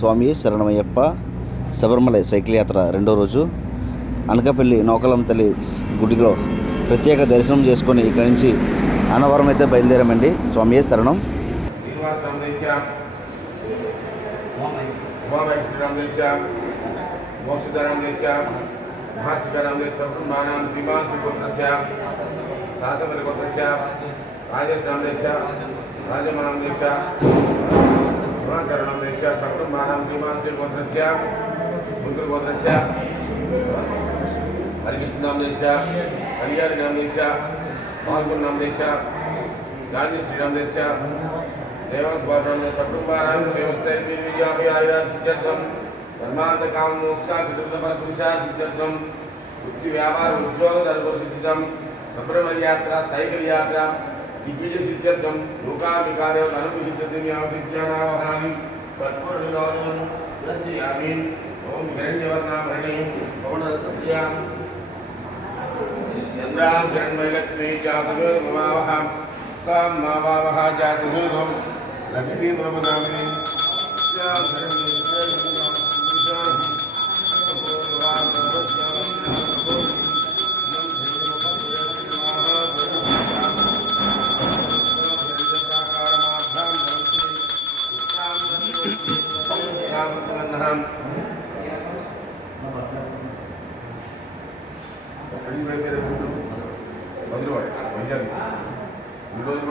స్వామి శరణమయ్యప్ప శబరిమల సైకిల్ యాత్ర రెండో రోజు అనకాపల్లి నౌకలమ్మ తల్లి గుడిలో ప్రత్యేక దర్శనం చేసుకొని ఇక్కడి నుంచి అన్నవరం అయితే బయలుదేరామండి. స్వామి శరణం. हिमाचरणं देश सकुटुम्बानां श्रीमान श्री गोत्रस्य गुरुकुल गोत्रस्य हरिकृष्णनाम देश हरियाणी नाम देश फाल्गुन नाम देश गांधी श्रीराम देश देवांश बाबराम देश सकुटुम्बानां क्षेमस्थै निर्विज्ञापि आयुरासिद्ध्यर्थं धर्मार्थ काम मोक्ष चतुर्थ फल पुरुषा सिद्ध्यर्थं वृत्ति व्यापार उद्योग धर्म सिद्ध्यर्थं शबरिमल यात्रा साइकिल यात्रा दिग्विजय सिद्ध्यर्थं लोकाभिकारेव अनुपसिद्ध्यर्थं यावद्विज्ञानावहानि कर्पूरनिरोधनं दर्शयामि. ओम हिरण्यवर्णाभरणे पवनरसस्यां चन्द्रां हिरण्मयलक्ष्मी जातवेदो ममावह तां मावावह जातवेदो लक्ष्मीं नमनामि. మధురవాడ వైజాగ్ ఈ రోజు